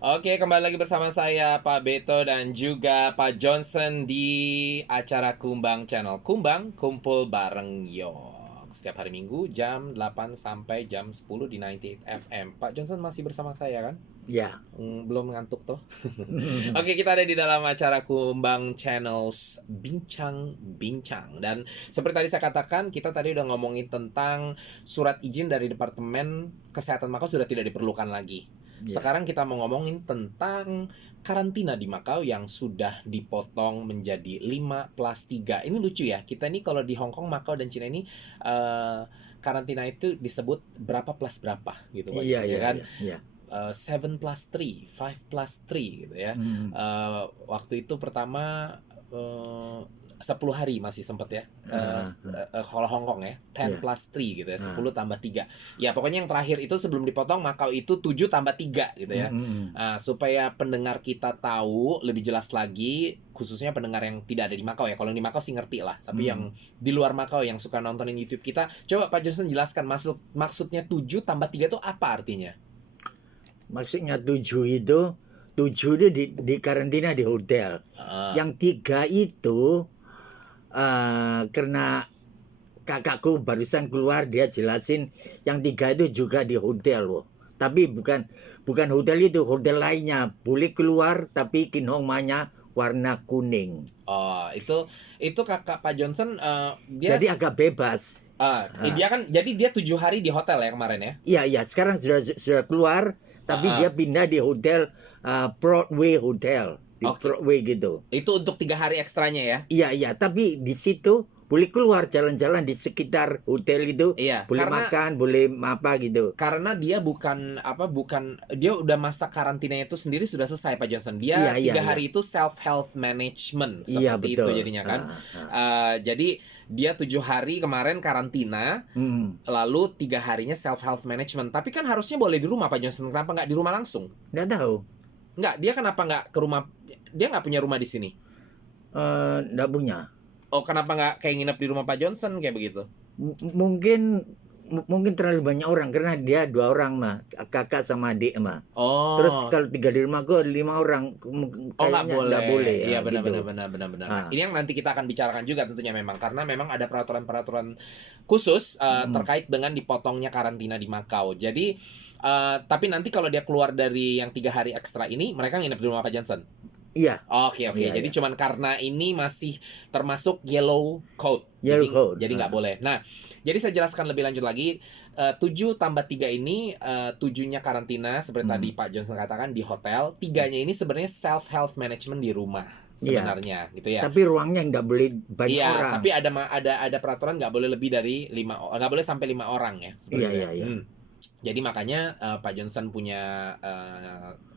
Oke, kembali lagi bersama saya Pak Beto dan juga Pak Johnson di acara Kumbang Channel. Kumbang, kumpul bareng Yok. Setiap hari Minggu jam 8 sampai jam 10 di 98 FM. Pak Johnson masih bersama saya kan? Ya. Belum ngantuk toh. Oke, kita ada di dalam acara Kumbang Channels Bincang-Bincang. Dan seperti tadi saya katakan, kita tadi udah ngomongin tentang surat izin dari Departemen Kesehatan Makau sudah tidak diperlukan lagi. Sekarang kita mau ngomongin tentang karantina di Makau yang sudah dipotong menjadi 5+3. Ini lucu ya, kita ini kalau di Hong Kong, Makau, dan Cina ini karantina itu disebut berapa plus berapa gitu kan. Iya. 7+3, 5+3 gitu ya. Waktu itu pertama 10 hari masih sempat ya. Kalau Hong Kong ya 10+3 gitu ya, 10 tambah 3. Ya pokoknya yang terakhir itu sebelum dipotong Makau itu 7 tambah 3 gitu ya. Supaya pendengar kita tahu lebih jelas lagi, khususnya pendengar yang tidak ada di Makau ya. Kalau di Makau sih ngerti lah, tapi yang di luar Makau yang suka nontonin YouTube kita, coba Pak Johnson jelaskan maksudnya 7 tambah 3 itu apa artinya? Maksudnya 7 itu di karantina di hotel. Yang 3 itu karena kakakku barusan keluar, dia jelasin yang 3 itu juga di hotel loh. Tapi bukan hotel itu, hotel lainnya boleh keluar tapi kinhongmanya warna kuning. Oh, itu kakak Pak Johnson dia jadi agak bebas. Dia kan jadi dia 7 hari di hotel ya kemarin ya. Iya, sekarang sudah keluar, tapi dia pindah di hotel Broadway Hotel di Broadway gitu. Itu untuk 3 hari ekstranya ya. Iya, tapi di situ boleh keluar jalan-jalan di sekitar hotel itu. Iya, boleh makan, boleh apa gitu. Karena dia bukan dia udah masa karantina itu sendiri sudah selesai Pak Johnson. Dia 3 hari itu self health management seperti itu jadinya kan. Jadi dia 7 hari kemarin karantina, lalu 3 harinya self health management. Tapi kan harusnya boleh di rumah Pak Johnson. Kenapa nggak di rumah langsung? Nggak tahu. Nggak, dia kenapa nggak ke rumah? Dia nggak punya rumah di sini. Nggak punya. Oh, kenapa nggak kayak nginep di rumah Pak Johnson kayak begitu? Mungkin terlalu banyak orang, karena dia 2 orang mah, kakak sama adik mah. Oh. Terus kalau tinggal di rumahku 5 orang, nggak boleh. Iya, benar. Gitu. Ini yang nanti kita akan bicarakan juga tentunya memang, karena memang ada peraturan khusus terkait dengan dipotongnya karantina di Makau. Jadi tapi nanti kalau dia keluar dari yang 3 hari ekstra ini, mereka nginep di rumah Pak Johnson. Iya. Oke. Jadi cuman karena ini masih termasuk yellow code. Jadi nggak boleh. Nah, jadi saya jelaskan lebih lanjut lagi. 7 tambah 3 ini 7-nya karantina seperti tadi Pak Johnson katakan di hotel. 3-nya ini sebenarnya self health management di rumah sebenarnya gitu ya. Tapi ruangnya nggak boleh banyak orang. Tapi ada peraturan nggak boleh lebih dari 5, nggak boleh sampai 5 orang ya. Iya. Jadi makanya Pak Johnson punya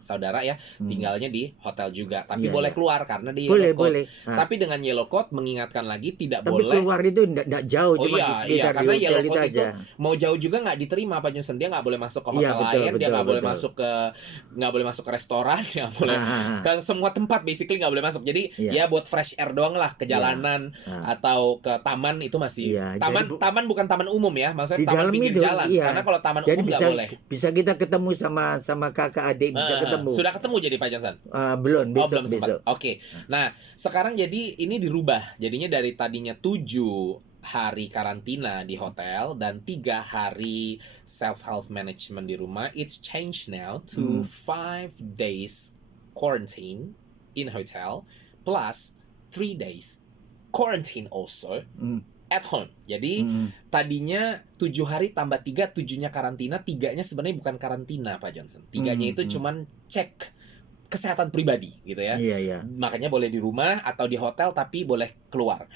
saudara ya, tinggalnya di hotel juga, tapi boleh keluar karena di yellow code. Tapi dengan yellow code mengingatkan lagi tidak boleh. Tapi keluar itu enggak jauh, cuma di sekitar karena di yellow hotel code itu aja. Mau jauh juga nggak diterima Pak Johnson. Dia nggak boleh masuk ke hotel lain, dia nggak boleh masuk ke restoran, nggak boleh ke semua tempat, basically nggak boleh masuk. Jadi ya buat fresh air doang lah, ke jalanan atau ke taman itu masih. Taman bukan taman umum ya, maksudnya taman pinggir jalan. Karena kalau taman umum nggak boleh. Bisa kita ketemu sama kakak adik, bisa ketemu. Sudah ketemu jadi Pak Johnson? Belum, belum besok. sempat. Oke. Nah, sekarang jadi ini dirubah. Jadinya dari tadinya 7 hari karantina di hotel dan 3 hari self health management di rumah, it's changed now to 5 days quarantine in hotel plus 3 days quarantine also at home. Jadi tadinya 7 hari tambah 3, 7-nya karantina, 3-nya sebenarnya bukan karantina Pak Johnson. 3-nya itu cuman cek kesehatan pribadi gitu ya. Iya. Makanya boleh di rumah atau di hotel tapi boleh keluar.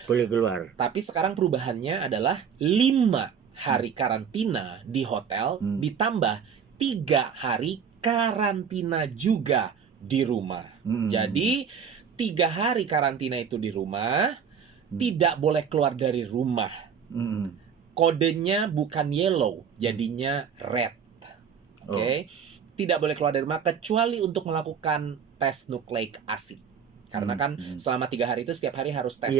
Tapi sekarang perubahannya adalah 5 hari karantina di hotel ditambah 3 hari karantina juga di rumah. Jadi 3 hari karantina itu di rumah, tidak boleh keluar dari rumah. Kodenya bukan yellow, jadinya red. Oke. Tidak boleh keluar dari rumah kecuali untuk melakukan tes nukleik asid. Karena kan selama 3 hari itu setiap hari harus tes.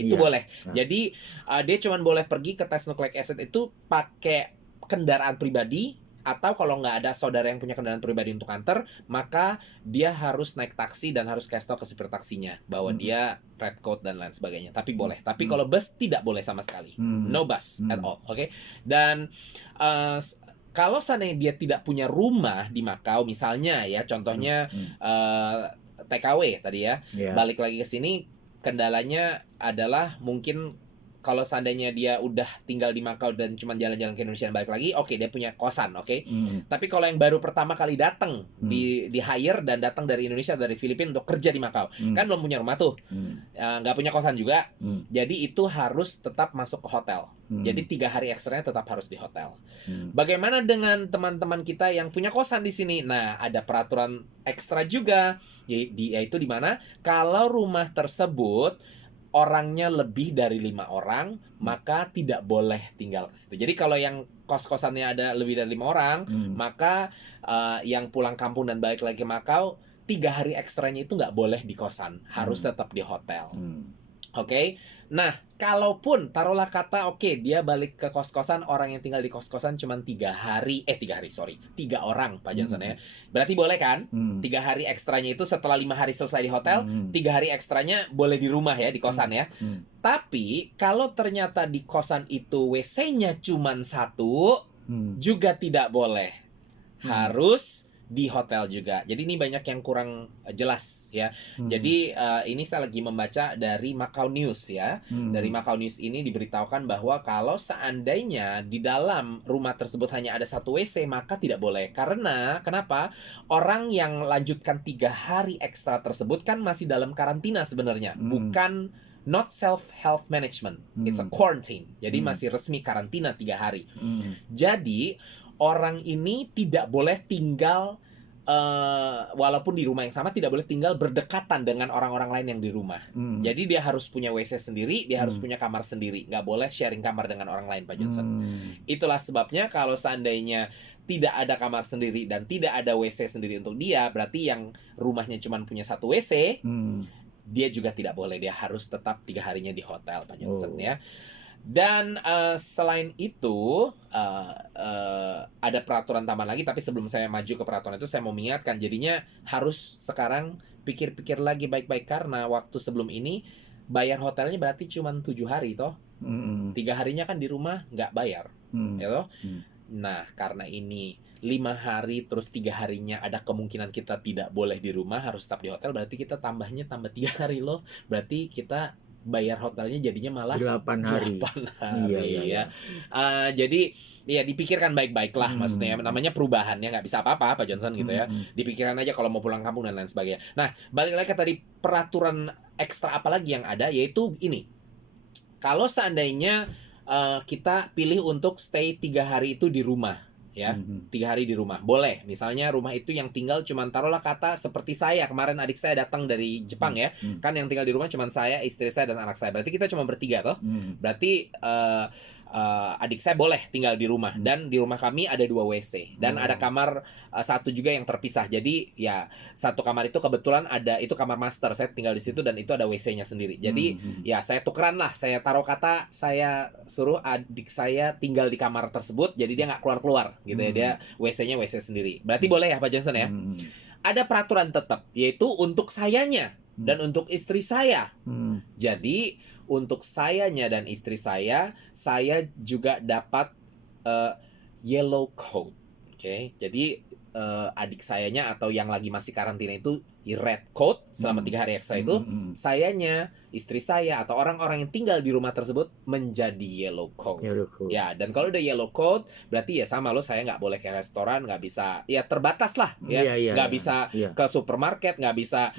Itu boleh. Jadi dia cuma boleh pergi ke tes nukleik asid itu pakai kendaraan pribadi atau kalau nggak ada saudara yang punya kendaraan pribadi untuk antar, maka dia harus naik taksi dan harus kasih tahu ke supir taksinya bahwa dia red coat dan lain sebagainya. Tapi boleh. Tapi kalau bus tidak boleh sama sekali. No bus at all. Oke. Dan kalau seandainya dia tidak punya rumah di Macau, misalnya ya, contohnya TKW tadi ya, balik lagi ke sini, kendalanya adalah mungkin kalau seandainya dia udah tinggal di Macau dan cuma jalan-jalan ke Indonesia dan balik lagi, oke, dia punya kosan, oke. Tapi kalau yang baru pertama kali datang di hire dan datang dari Indonesia, dari Filipina untuk kerja di Macau, kan belum punya rumah tuh, nggak punya kosan juga, jadi itu harus tetap masuk ke hotel. Jadi 3 hari ekstranya tetap harus di hotel. Bagaimana dengan teman-teman kita yang punya kosan di sini? Nah, ada peraturan ekstra juga, yaitu di mana kalau rumah tersebut orangnya lebih dari 5 orang, maka tidak boleh tinggal ke situ. Jadi kalau yang kos-kosannya ada lebih dari 5 orang, maka yang pulang kampung dan balik lagi ke Macau, 3 hari ekstranya itu nggak boleh di kosan, harus tetap di hotel. Oke. Nah, kalaupun taruhlah kata dia balik ke kos-kosan, orang yang tinggal di kos-kosan cuma 3 orang Pak Johnson ya. Berarti boleh kan? 3 hari ekstranya itu setelah 5 hari selesai di hotel, 3 hari ekstranya boleh di rumah ya, di kosan ya. Tapi kalau ternyata di kosan itu WC-nya cuma 1, juga tidak boleh. Harus di hotel juga. Jadi ini banyak yang kurang jelas ya. Jadi ini saya lagi membaca dari Macau News ya. Dari Macau News ini diberitahukan bahwa kalau seandainya di dalam rumah tersebut hanya ada 1 WC, maka tidak boleh. Karena kenapa? Orang yang lanjutkan 3 hari ekstra tersebut kan masih dalam karantina sebenarnya, bukan not self-health management. It's a quarantine. Jadi masih resmi karantina 3 hari. Jadi orang ini tidak boleh tinggal walaupun di rumah yang sama, tidak boleh tinggal berdekatan dengan orang-orang lain yang di rumah. Jadi dia harus punya WC sendiri, dia harus punya kamar sendiri, nggak boleh sharing kamar dengan orang lain, Pak Johnson. Itulah sebabnya kalau seandainya tidak ada kamar sendiri dan tidak ada WC sendiri untuk dia, berarti yang rumahnya cuma punya 1 WC, dia juga tidak boleh, dia harus tetap 3 harinya di hotel, Pak Johnson ya. Dan selain itu ada peraturan tambahan lagi, tapi sebelum saya maju ke peraturan itu, saya mau mengingatkan, jadinya harus sekarang pikir-pikir lagi baik-baik, karena waktu sebelum ini bayar hotelnya berarti cuma 7 hari toh, 3 harinya kan di rumah nggak bayar, ya toh. Nah, karena ini 5 hari terus 3 harinya ada kemungkinan kita tidak boleh di rumah, harus tetap di hotel, berarti kita tambah 3 hari loh, berarti kita bayar hotelnya jadinya malah 8 hari. Iya. Jadi ya dipikirkan baik-baik lah, maksudnya namanya perubahan ya, nggak bisa apa-apa Pak Johnson gitu ya. Dipikirkan aja kalau mau pulang kampung dan lain sebagainya. Nah, balik lagi ke tadi, peraturan ekstra apa lagi yang ada, yaitu ini. Kalau seandainya kita pilih untuk stay 3 hari itu di rumah ya, 3 hari di rumah boleh. Misalnya rumah itu yang tinggal cuman, taruhlah kata seperti saya kemarin, adik saya datang dari Jepang ya, kan yang tinggal di rumah cuman saya, istri saya dan anak saya, berarti kita cuma bertiga toh. Berarti adik saya boleh tinggal di rumah, dan di rumah kami ada 2 WC dan ada kamar 1 juga yang terpisah. Jadi ya 1 kamar itu kebetulan ada, itu kamar master, saya tinggal di situ dan itu ada WC-nya sendiri. Jadi ya saya tukeran lah, saya taruh kata saya suruh adik saya tinggal di kamar tersebut, jadi dia nggak keluar-keluar gitu ya, dia WC-nya WC sendiri. Berarti boleh ya Pak Johnson ya. Ada peraturan tetap, yaitu untuk sayanya dan untuk istri saya. Jadi untuk sayanya dan istri saya juga dapat yellow coat. Oke. Jadi adik sayanya atau yang lagi masih karantina itu di red coat selama 3 hari ekstra itu. Sayanya, istri saya atau orang-orang yang tinggal di rumah tersebut menjadi yellow coat. Ya, dan kalau udah yellow coat berarti ya sama loh, saya nggak boleh ke restoran, nggak bisa, ya terbatas lah ya, nggak bisa ke supermarket, nggak bisa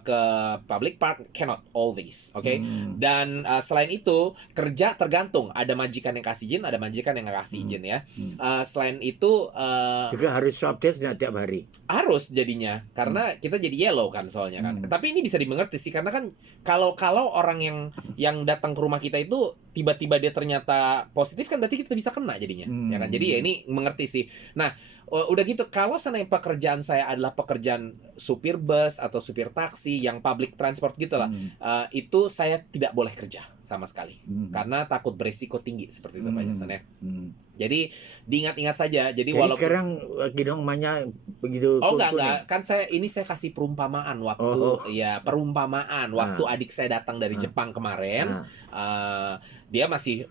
ke public park, cannot all these, oke. Dan selain itu kerja tergantung, ada majikan yang kasih izin, ada majikan yang nggak kasih izin ya. Selain itu juga harus swab test tiap hari. Harus jadinya, karena kita jadi yellow kan soalnya kan. Tapi ini bisa dimengerti sih, karena kan kalau orang yang datang ke rumah kita itu tiba-tiba dia ternyata positif kan, berarti kita bisa kena jadinya, ya kan. Jadi ya ini mengerti sih. Nah, udah gitu, kalau seandainya pekerjaan saya adalah pekerjaan supir bus atau supir taksi yang public transport gitu lah, itu saya tidak boleh kerja. sama sekali. Karena takut beresiko tinggi seperti itu Pak Johnson ya. Jadi diingat-ingat saja. Jadi walaupun sekarang Kinong mainnya begitu. Oh enggak. Kan saya kasih perumpamaan waktu perumpamaan waktu adik saya datang dari Jepang kemarin. Dia masih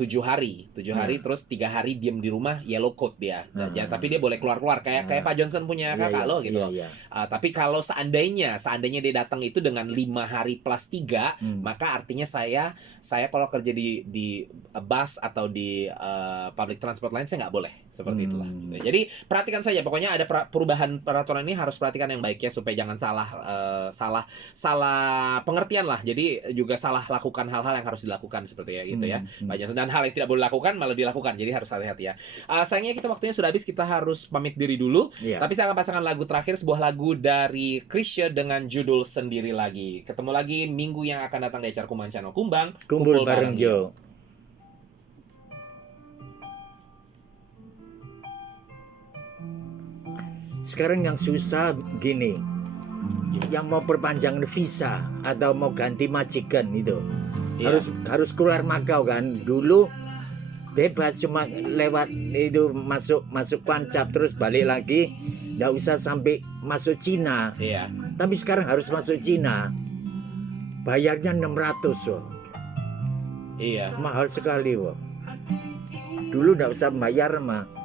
7 hari terus 3 hari diem di rumah yellow coat dia. Tapi dia boleh keluar kayak Pak Johnson punya kakak lo gitu loh. Tapi kalau seandainya dia datang itu dengan 5 hari plus 3, maka artinya saya kalau kerja di bus atau di public transport lain saya nggak boleh seperti itulah. Gitu. Jadi perhatikan saja, pokoknya ada perubahan peraturan ini harus perhatikan yang baik ya supaya jangan salah pengertian lah. Jadi juga salah lakukan hal-hal yang harus dilakukan seperti ya gitu ya Pak Johnson. Dan hal yang tidak boleh dilakukan malah dilakukan, jadi harus hati-hati ya. Sayangnya kita waktunya sudah habis, kita harus pamit diri dulu. Tapi saya akan pasangkan lagu terakhir, sebuah lagu dari Chrisye dengan judul Sendiri Lagi. Ketemu lagi minggu yang akan datang di acara Kumbang Channel. Kumpul bareng Jo. Sekarang yang susah gini, yang mau perpanjang visa atau mau ganti majikan itu harus keluar Makau kan. Dulu bebas, cuma lewat itu masuk Pancap terus balik lagi, nggak usah sampai masuk Cina. Tapi sekarang harus masuk Cina, bayarnya 600 loh. Mahal sekali loh. Dulu nggak usah bayar mah.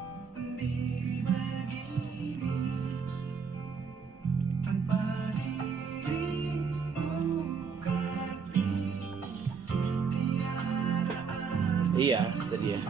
Iya, jadi ya.